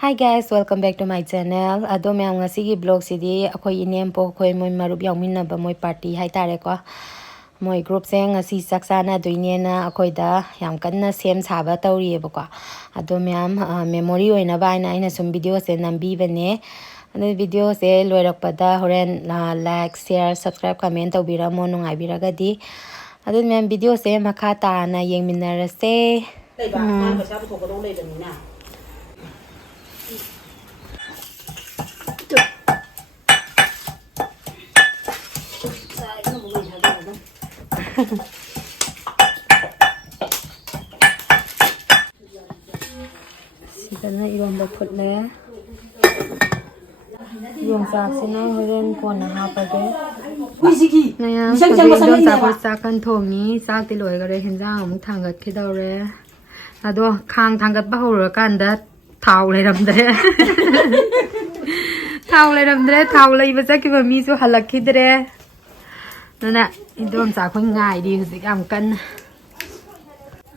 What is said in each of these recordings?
Hi guys, welcome back to my channel. Ado mayam ngasigi vlog sidi akhoi Enembok Khoi moi marup yaungminnaba moi party haitare ko. Moi group se ngasi saksana doine na akhoi da yam kanna sem saba tawrieba ko. Ado mayam memory oina ba aina sum video se nambi bane. Ado video se loirakpada horen like, share, subscribe, comment tawbiramo nungai biragadi. Ado mayam video se makha taana yengminarase. Sina iromba phutle yung sak sina horen kona hapage naya yung sak ko sakan thongi sak ti loi gare hinjang amuk thangat khidawre ado khang thangat ba hor kanda thau leiramdre thau leiba chakiba mi su halakhidre nana idom sak ko ngai di hujik am kan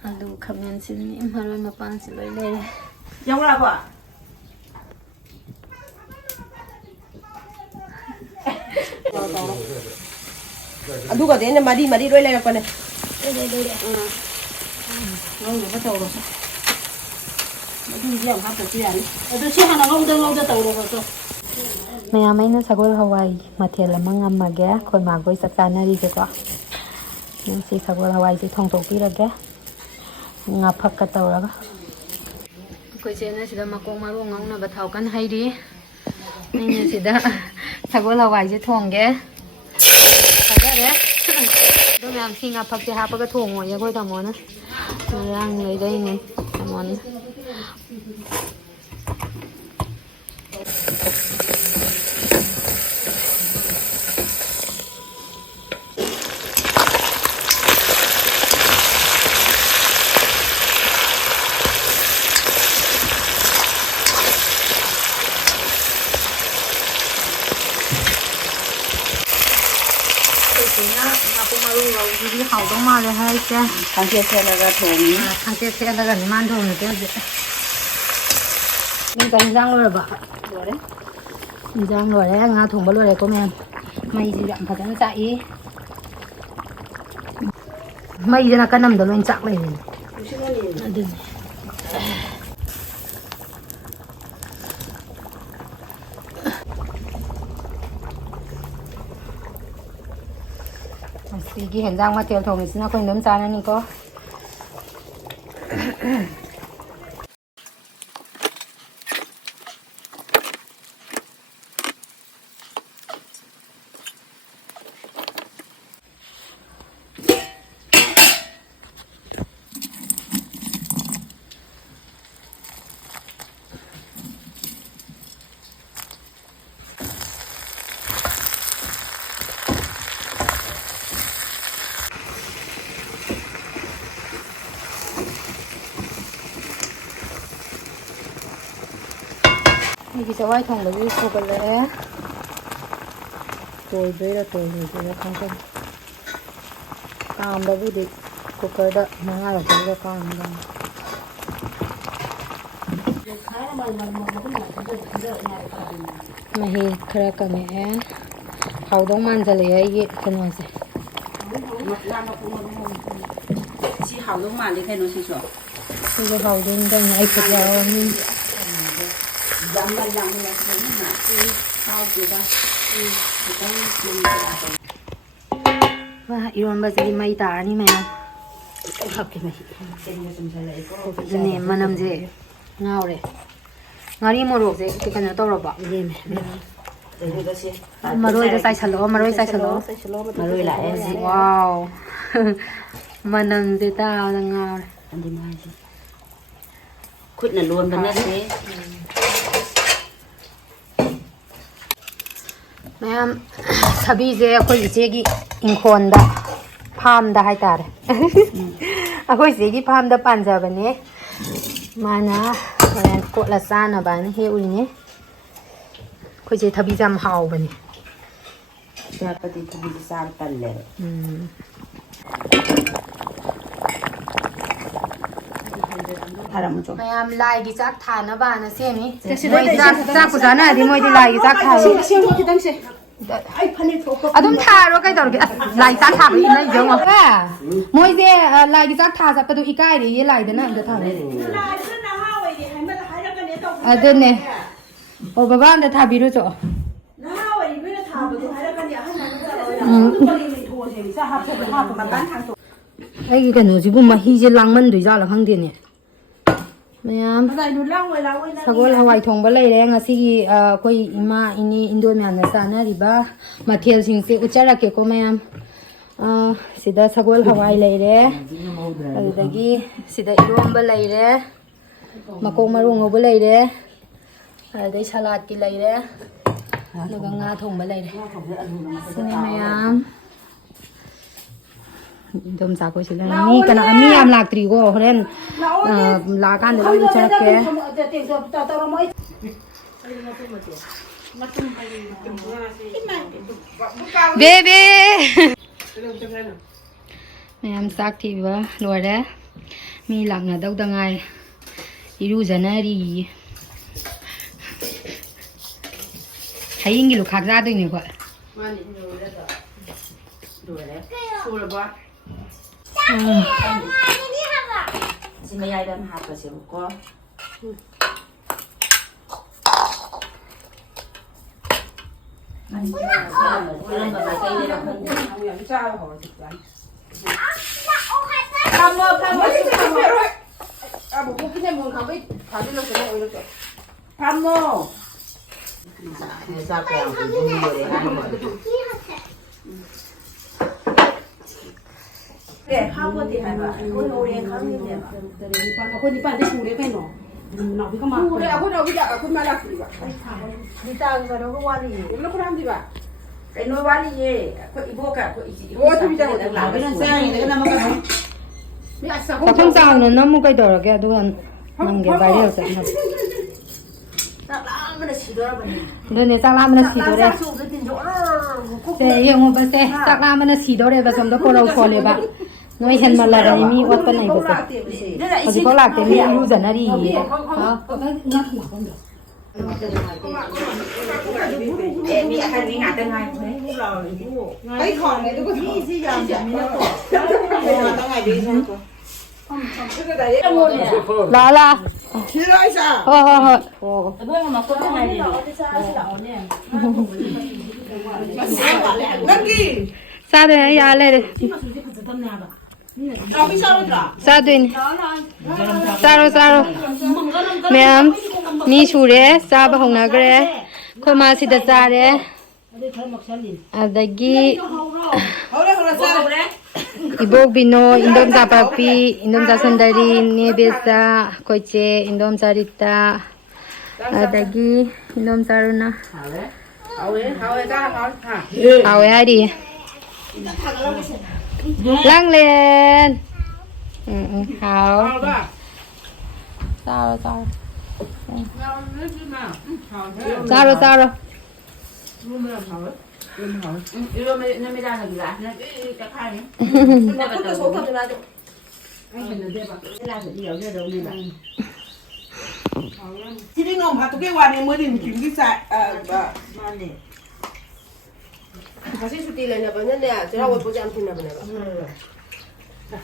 alu khamen sin maroi mapan si loi le Yang berapa? Aduh katanya madi doi lagi apa nih? Doi. Nggak tahu loh. Madi dia nggak tahu sih ani. Aduh sih kan nggak tahu loh. Mayam aina sagol hawai mathel lamang amage khoi magoi saksana ri ko nang si sagol hawai si thong tok pirage nga phak ka tawraga koi chena sida makong maru ngangna ba thau kan hairi aina sida sagol hawai si thongge khajare do mayam si nga phak si hapaga thongo ye koi tamona rang lei dai ni tamon aku malu jadi hau dong malah hai se Thang kia xe là thùng. thang kia xe là gần man thùng nữa chứ mình cánh răng rồi bà rồi đấy răng rồi đấy ngà thùng bao rồi cô em mày gì dặm phải nó chạy mày ra cái nằm đó lên chặt này đừng Sige, hendang matiel thong isna ko indom sana ni ko. Ini bisa wai thong lagi sugar le. Tôi là không cần. Cam đó vui đi. Cooker đó nó ngay là tôi là cam đó. Mà hi khara ka me. Hau dong man ja le ai kan wa se. Chỉ hào lúc mà đi thay nó xí xỏ. Tôi hau dong dong ai khut ya ni. Dăm là sao chị ta? Wah, iwan ba jadi mai ta ni mày. Học cái này. Ini manam je ngau re. Ngari morok je ki kana to ro ba. Maroi da sai chalo, maroi sai chalo. Maroi lại em. Wow. Manam je ta na ngau. Anh đi mai chứ. Khuyết là luôn bên đấy thế. Mayam sabi je akhoi iche gi inkhon da farm da hai tare akhoi se gi farm da panja bane mana ko la sana ban he uri ne khoi je thabi jam hau bane Cha pati thabi sang tan le 하라면 좀. mayam lai gi chak tha na ba na se mi moi chak ku jana di moi di lai gi chak tha 시험 어디 당시? 아이 판에 줘. adum tha ro kai tor gi lai chak tha bi na jong wa moi je lai gi chak tha sa pa du ikai ri ye lai da na da tha adune o baba da tha bi ru cho ai cái cái nó chỉ cũng mà hi chỉ lăng mình đuổi ra là không tiền nhỉ mày am sagol hawai thong ba lai re nga si koi ima ini indo me ana sa na riba mathel sing se uchara ke ko mayam sida sagol hawai lai re adagi sida irom ba lai re makong marung ngo ba lai re adai salad ki lai re naga nga thong ba lai re sini mayam dom sa ko sila ni kana ami am lak tri go horen la kan de lu cha ke bebe mayam sak thi ba lore mi lak na dau da ngai iru janari hayin gi lu khak za doi ni ko Sini ay dan hapa sih ko. Aku di pantai sore kan no. Nak pergi ke mana? Sore aku nak pergi aku malah pergi. Di tahu kalau aku wali. Belum pernah di ba? Kaino wali ye. Aku ibu ka aku isi. Oh, tu bisa. Benar saya ini kan nama kan. Biasa aku. Ka thong sang na nam kai dor ke du han nam ge bai re sa na Tak lama dah sidor apa ni? de ne sang la mana si do re Su ke tinjau. se ye ngo ba se sak la mana si do re ba som do ko ro ko le ba noi hen ma la ra mi wat pa nai ba se Dia dah ko isi. ko la te mi iru janari ha Mi akan ni ngah tengah. Cái khỏng này tôi có gì gì làm gì nữa. Tengah đi sao? la la Chị nói sao? ho Đăng ký. sa de ya le de Nào biết sao rồi? sa de ni sa ro ma'am ni chu re sa ba hong na gre khoi ma si da sa re adagi Hồi sao? Ibog Bino, Indom Zapapi, Indom Zasandari, Nebesa, Koche, Indom Sarita, Adagi, Indom Saruna. Awe Hari. Lang Len. Hao. Saro. Yêu nó mới ra được gì cả. Nó cái khai này. Nó có cái số thật là được. Anh hình được ba. Ra được nhiều cho đâu này bạn. Chị đi ngom hạt tôi cái quả này mới đi kiếm cái sại Mana ni? 다시 수띠를 해봤는데 제가 못 보지 않긴 해보네. 다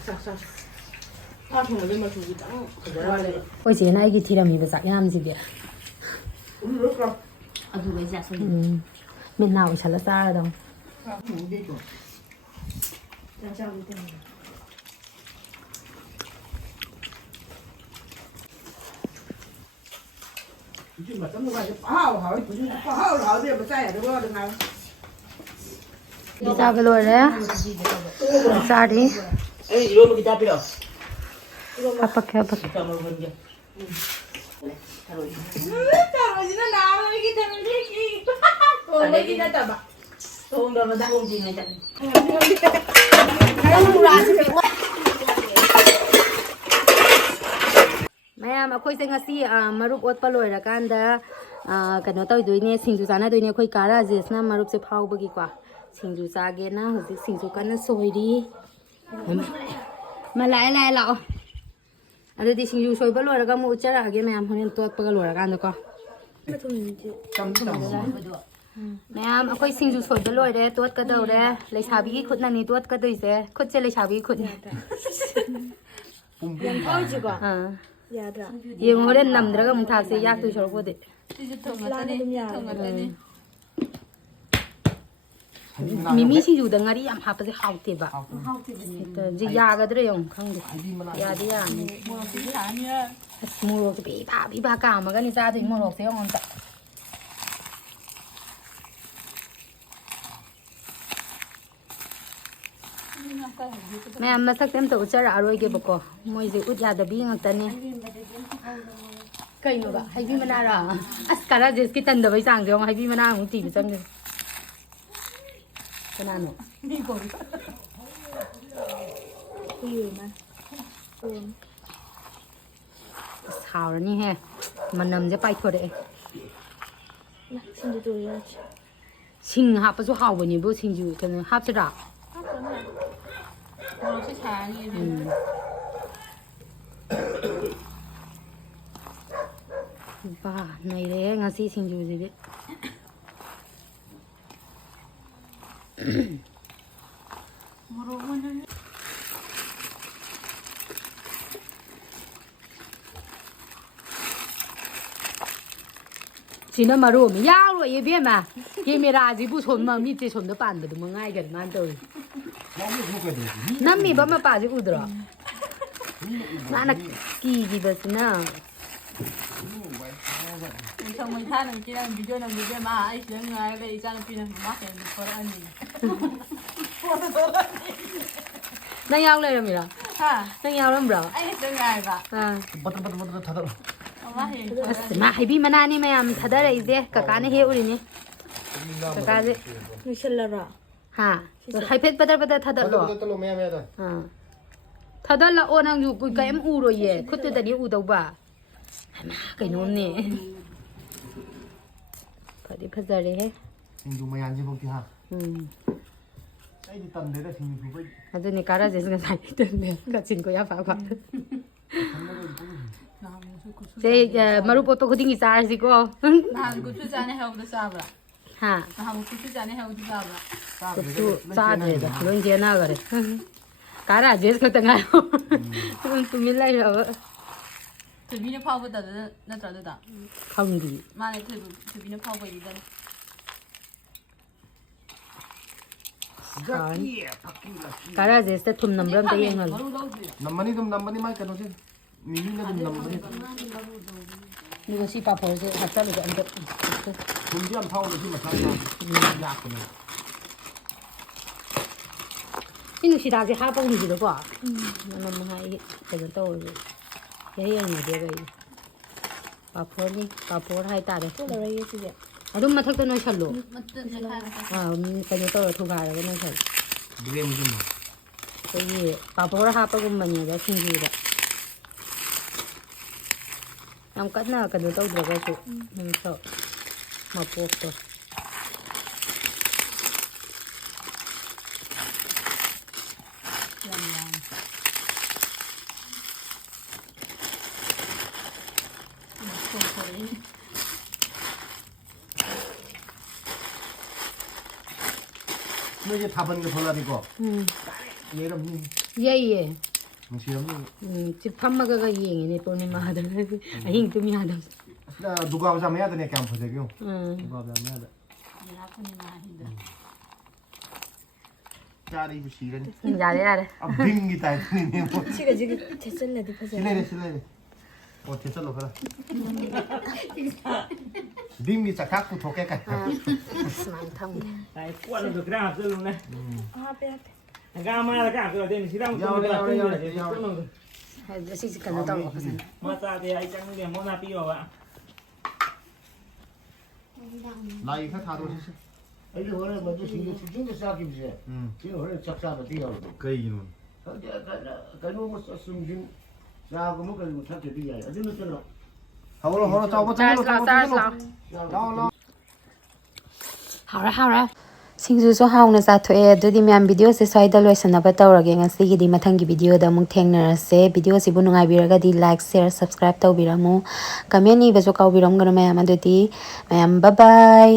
정말 얼마 주고 딱 그거를 Ôi chị này cái thi là mình phải dạy làm gì vậy? Ở dù bây giờ sao? Mình nào chả là xa đâu. chứ mà tấm cái bao hỏi thì mà sai được không được nào Đi ra cái lùi đấy. Ra đi. Eh, ilu kita pilih. Apa kaya apa. Kita mau kerja. Taruh sini nama kita nanti Ada kita tak pak? Tolong dah dah kunci ni tak. Mayam akhoi se ngasi marup ot pa loi ra kan da kano tawi doine singju sana doine akhoi kara jesna marup se phau bagi kwa singju sa ge na hoji singju kan soi ri ma lai lao ꯑꯗꯨꯗꯤ ꯁꯤꯡꯖꯨ ꯁꯣꯏꯕ ꯂꯣꯏꯔꯒ ꯑꯃꯨꯛ ꯎꯠꯆꯔꯛꯑꯒꯦ ꯃꯌꯥꯝ ꯍꯣꯔꯦꯟ ꯇꯣꯠꯄꯒ ꯂꯣꯏꯔꯀꯥꯟꯗꯀꯣ ꯃꯌꯥꯝ ꯑꯩꯈꯣꯏ ꯁꯤꯡꯖꯨ ꯁꯣꯏꯕ ꯂꯣꯏꯔꯦ ꯇꯣꯠꯀꯗꯧꯔꯦ ꯂꯩꯁꯥꯕꯤꯒꯤ ꯈꯨꯠꯅꯅꯤ ꯇꯣꯠꯀꯗꯣꯏꯁꯦ ꯈꯨꯠꯁꯦ ꯂꯩꯁꯥꯕꯤꯒꯤ ꯈꯨꯠꯅꯤ ꯌꯦꯡꯉꯣ ꯍꯣꯔꯦꯟ ꯅꯝꯗ꯭ꯔꯒ ꯑꯃꯨꯛ ꯊꯥꯛꯁꯦ ꯌꯥꯛꯇꯣꯏ ꯁꯔꯨꯛꯄꯨꯗꯤ ꯃꯤꯃꯤ ꯁꯤꯡꯖꯨꯗ ꯉꯥꯔꯤ ꯌꯥꯝ ꯍꯥꯞꯄꯁꯦ ꯍꯥꯎꯇꯦꯕ ꯌꯥꯒꯗ꯭ꯔꯥ ꯌꯦꯡꯉꯣ ꯈꯪꯗꯦ ꯌꯥꯗꯤ ꯌꯥꯅꯤ ꯑꯁ ꯃꯣꯔꯣꯛꯁꯦ ꯐꯤꯐꯥ ꯀꯥꯝꯃꯒꯅꯤ ꯆꯥꯗꯣꯏ ꯃꯣꯔꯣꯛꯁꯦ ꯌꯦꯡꯉꯣ ꯑꯝꯇ ꯃꯌꯥꯝ ꯃꯁꯛꯁꯦ ꯑꯝꯇ ꯎꯠꯆꯔꯛꯑꯔꯣꯏꯒꯦꯕꯀꯣ ꯃꯣꯏꯁꯦ ꯎꯠ ꯌꯥꯗꯕꯤ ꯉꯥꯛꯇꯅꯦ ꯀꯩꯅꯣꯕ ꯍꯩꯕꯤ ꯃꯅꯥꯔꯥ ꯑꯁ ꯀꯥꯔꯥꯖꯦꯁꯀꯤ ꯇꯟꯗꯕꯩ ꯆꯥꯡꯁꯦ ꯌꯦꯡꯉꯣ ꯍꯩꯕꯤ ꯃꯅꯥ ꯑꯃꯨꯛ ꯊꯤꯕ ꯆꯪꯒꯦ ꯀꯅꯥꯅꯣ ꯑꯁ ꯍꯥꯎꯔꯅꯤꯍꯦ ꯃꯅꯝꯁꯦ ꯄꯥꯏꯊꯣꯔꯛꯑꯦ ꯁꯤꯡ ꯍꯥꯞꯄꯁꯨ ꯍꯥꯎꯕꯅꯦꯕꯨ ꯁꯤꯡꯖꯨ ꯀꯩꯅꯣ ꯍꯥꯞꯁꯤꯔꯥ ꯕꯥ ꯅꯩꯔꯦꯍꯦ ꯉꯁꯤ ꯁꯤꯡꯖꯨꯁꯤꯗꯤ ꯁꯤꯅ ꯃꯔꯨ ꯑꯃ ꯌꯥꯎꯔꯣꯏ ꯏꯕꯦꯝꯃ ꯀꯦꯃꯦꯔꯥꯁꯤꯕꯨ ꯁꯣꯝ ꯃꯤꯠꯁꯦ ꯁꯣꯝꯗ ꯄꯥꯟꯕꯗꯨ ꯃꯉꯥꯏꯒꯅꯤ ꯃꯥꯅ ꯇꯧꯔꯤ ꯅꯝꯃꯤꯕ ꯃꯄꯥꯁꯤ ꯎꯗ꯭ꯔꯣ ꯃꯥꯅ ꯀꯤꯈꯤꯕꯁꯤꯅ ꯅꯪ ꯌꯥꯎ ꯂꯩꯔꯝꯃꯤꯔꯣ ꯅꯪ ꯌꯥꯎꯔꯝꯕ꯭ꯔꯣ ꯑꯁ ꯃꯥ ꯍꯩꯕꯤ ꯃꯅꯥꯅꯤ ꯃꯌꯥꯝ ꯊꯥꯗꯔꯛꯏꯁꯦ ꯀꯀꯥꯅ ꯍꯦꯛꯎꯔꯤꯅꯤ ꯀꯀꯥꯁꯦ ꯂꯣꯏꯁꯤꯜꯂꯕ꯭ꯔꯣ ꯍꯥ ꯍꯥꯏꯐꯦꯠ ꯄꯗꯔ ꯊꯥꯗꯠꯂꯣ ꯊꯥꯗꯠꯂꯛꯑꯣ ꯅꯪꯁꯨ ꯀꯩꯝ ꯎꯔꯣꯏꯌꯦ ꯈꯨꯠꯇꯨꯗꯗꯤ ꯎꯗꯧꯕ ꯀꯩꯅꯣꯝꯅꯦ ꯐꯗꯤ ꯐꯖꯔꯦꯍꯦ ꯁꯤꯡꯖꯨ ꯃꯌꯥꯝꯁꯤꯐꯧꯗꯤ ꯍꯥ ꯑꯩꯗꯤ ꯇꯟꯗꯦꯗ ꯁꯤꯡꯖꯨ ꯁꯨꯕꯩ ꯑꯗꯨꯅꯦ ꯀꯥꯔꯥꯖꯦꯁ ꯉꯁꯥꯏ ꯇꯟꯗꯦ ꯀꯥꯆꯤꯟ ꯀꯣꯌꯥ ꯐꯥ ꯁꯦ ꯃꯔꯨ ꯄꯣꯠꯄ ꯈꯨꯗꯤꯡꯒꯤ ꯆꯥꯔꯁꯤꯀꯣ ꯅꯍꯥꯟ ꯀꯨꯠꯁꯨ ꯆꯥꯅꯤ ꯍꯥꯏꯕꯗꯣ ꯆꯥꯕ꯭ꯔꯥ ꯍꯥ ꯅꯍꯥꯟ ꯀꯨꯠꯁꯨ ꯆꯥꯅꯤ ꯍꯥꯏꯕꯗꯣ ꯆꯥꯕ꯭ꯔꯥ ꯀꯨꯠꯁꯨ ꯆꯥꯗ꯭ꯔꯦꯗ ꯂꯣꯏ ꯆꯦꯟꯅꯈꯔꯦ ꯀꯥꯔꯥꯖꯦꯁ ꯈꯛꯇ ꯉꯥꯏꯔꯣ ꯇꯨꯃꯤꯟ ꯂꯩꯔꯕ ꯊꯣꯏꯕꯤꯅ ꯐꯥꯎꯕꯗ ꯅꯠꯇ꯭ꯔꯥ ꯑꯗꯨꯗ ꯈꯪꯗꯤ ꯃꯥꯅꯦ ꯊꯣꯏꯕꯤꯅ ꯐꯥꯎꯕꯩꯗꯨꯗꯅꯦ ꯀꯥꯔꯥꯖꯦꯁꯇ ꯊꯨꯝ ꯅꯝꯕ꯭ꯔꯥ ꯑꯝꯇ ꯌꯦꯡꯍꯜꯂꯣ ꯅꯝꯕꯅꯤ ꯑꯗꯨꯝ ꯅꯝꯕꯅꯤ ꯃꯥꯏ ꯀꯩꯅꯣꯁꯦ ꯃꯤꯃꯤꯅ ꯑꯗꯨꯝ ꯅꯝꯕꯅꯤ ꯑꯗꯨꯒ ꯁꯤ ꯄꯥꯐꯣꯔꯁꯦ ꯍꯥꯞꯆꯜꯂꯒ ꯑꯝꯇ ꯊꯨꯝꯗꯤ ꯌꯥꯝ ꯊꯥꯎꯅ ꯁꯤ ꯃꯁꯥꯅ ꯌꯥꯛꯄꯅꯦ ꯁꯤ ꯅꯨꯡꯁꯤꯗꯥꯛꯁꯦ ꯍꯥꯞꯄꯒꯨꯝꯁꯤꯗꯀꯣ ꯃꯅꯝ ꯍꯥꯏ ꯀꯩꯅꯣ ꯇꯧꯔꯁꯨ ꯌꯦꯡꯅꯗꯦꯕ ꯑꯩ ꯄꯥꯐꯣꯔ ꯍꯥꯏꯇꯥꯔꯦ ꯑꯗꯨꯝ ꯃꯊꯛꯇ ꯅꯣꯏꯁꯜꯂꯣ ꯀꯩꯅꯣ ꯇꯧꯔ ꯊꯨꯒꯥꯏꯔꯒ ꯅꯣꯏꯁꯜꯂꯣ ꯑꯩꯈꯣꯏꯒꯤ ꯄꯥꯐꯣꯔ ꯍꯥꯞꯄꯒꯨꯝꯕꯅꯦꯕ ꯁꯤꯡꯖꯨꯗ ꯌꯥꯝ ꯀꯟꯅ ꯀꯩꯅꯣ ꯇꯧꯗ꯭ꯔꯒꯁꯨ ꯃꯄꯣꯛꯇꯣ ꯅꯣꯏꯁꯦ ꯊꯥꯕꯜꯒ ꯊꯣꯛꯂꯛꯑꯅꯤꯀꯣ ꯌꯩꯔꯝꯅꯤ ꯌꯩꯌꯦ ꯅꯨꯡꯁꯤꯔꯝꯅꯤ ꯁꯤ ꯐꯝꯃꯒ ꯌꯦꯡꯉꯤꯅꯦ ꯄꯨꯔꯅꯤꯃꯥꯗ ꯑꯍꯤꯡ ꯇꯨꯝ ꯌꯥꯗꯕꯁꯦ ꯗꯨꯔꯒꯥ ꯄꯨꯖꯥ ꯃꯌꯥꯗꯅꯦ ꯀꯌꯥꯝ ꯐꯖꯒꯦ ꯗꯨꯔꯒꯥ ꯄꯨꯖꯥ ꯃꯌꯥꯗ ꯆꯥꯔꯤꯕ ꯁꯤꯔꯅꯤ ꯌꯥꯔꯦ ꯚꯤꯝꯒꯤ ꯇꯥꯏꯞꯇꯅꯤꯅꯦ 시가 제철내도 ꯁꯤ ꯂꯩꯔꯦ ꯑꯣ ꯊꯦꯠꯆꯜꯂꯣ ꯈꯔ ꯚꯤꯝꯒꯤ ꯆꯥꯛꯊꯥꯛ ꯄꯨꯊꯣꯛꯀꯦ ꯀꯥꯏ ꯁꯨꯃꯥꯏꯅ ꯊꯝꯒꯦ ꯄꯣꯠꯅꯁꯨ ꯈꯔ ꯍꯥꯞꯆꯜꯂꯨꯅꯦ 하베 ꯍꯪꯒꯥꯝ ꯑꯃꯗ ꯀꯥꯞꯄ ꯌꯥꯗꯦ ꯁꯤꯗ ꯑꯁꯤꯁꯦ ꯀꯩꯅꯣ ꯇꯧꯔꯣ ꯐꯖꯅ ꯃꯆꯥꯗꯤ ꯑꯩ ꯆꯪꯗꯦ ꯃꯣꯅꯥ ꯄꯤꯌꯣꯕ ꯂꯥꯏ ꯈꯔ ꯊꯥꯗꯣꯛꯑꯁꯤ ꯑꯩꯗꯤ ꯍꯣꯔꯦꯟ ꯃꯗꯨꯁꯤꯡꯗꯨ ꯁꯨꯡꯆꯤꯡꯗ ꯆꯥꯈꯤꯕꯁꯦ ꯁꯤ ꯍꯣꯔꯦꯟ ꯆꯥꯛ ꯆꯥꯕꯗꯤ ꯌꯥꯎꯔꯣꯏ ꯀꯩꯒꯤꯅꯣ ꯀꯩꯅꯣꯝꯃ ꯆꯨꯝꯁꯤꯡ ꯆꯥꯒꯨꯝꯕ ꯀꯩꯒꯨꯝꯕ ꯊꯛꯇ꯭ꯔꯗꯤ ꯌꯥꯏ ꯑꯗꯨ ꯅꯠꯇꯅ ꯍꯧꯔꯣ ꯆꯥꯎꯕ ꯆꯪꯍꯜꯂꯣ ꯍꯥꯎꯔꯦ ꯁꯤꯡꯖꯨꯁꯨ ꯍꯥꯎꯅ ꯆꯥꯊꯣꯛꯑꯦ ꯑꯗꯨꯗꯤ ꯃꯌꯥꯝ ꯚꯤꯗꯤꯑꯣꯁꯦ ꯁ꯭ꯋꯥꯏꯗ ꯂꯣꯏꯁꯟꯅꯕ ꯇꯧꯔꯒꯦ ꯉꯁꯤꯒꯤꯗꯤ ꯃꯊꯪꯒꯤ ꯚꯤꯗꯤꯑꯣꯗ ꯑꯃꯨꯛ ꯊꯦꯡꯅꯔꯁꯦ ꯚꯤꯗꯤꯑꯣꯁꯤꯕꯨ ꯅꯨꯡꯉꯥꯏꯕꯤꯔꯒꯗꯤ ꯂꯥꯏꯛ ꯁꯦꯌꯔ ꯁꯕꯁꯀ꯭ꯔꯥꯏꯕ ꯇꯧꯕꯤꯔꯝꯃꯨ ꯀꯃꯦꯟ ꯏꯕꯁꯨ ꯀꯥꯎꯕꯤꯔꯝꯒꯅꯨ ꯃꯌꯥꯝ ꯑꯗꯨꯗꯤ ꯃꯌꯥꯝ ꯕꯥꯏ ꯕꯥꯏ